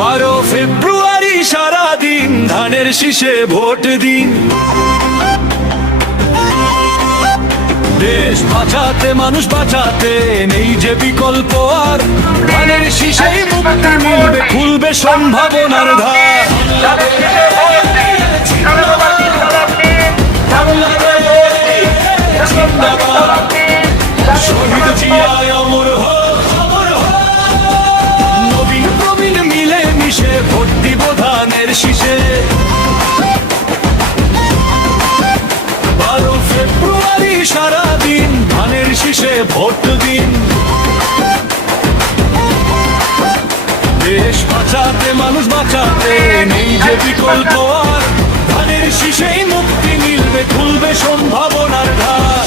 12 ফেব্রুয়ারি সারাদিন ধানের শীষে ভোট দিন। দেশ বাঁচাতে মানুষ বাঁচাতে নেই যে বিকল্প আর, ধানের শীষেই মুক্তি মিলবে, খুলবে সম্ভাবনার ধার। শহীদ জিয়ায় অমর হোক, অমর হোক। নবীন প্রবীণ মিলে মিশে ভোট দিব ধানের শীষে। 12 ফেব্রুয়ারি সারাদিন ধানের শীষে ভোট দিন। দেশ বাঁচাতে মানুষ বাঁচাতে নেই যে বিকল্প আর, ধানের শীষেই মুক্তি মিলবে, খুলবে সম্ভাবনার ধার।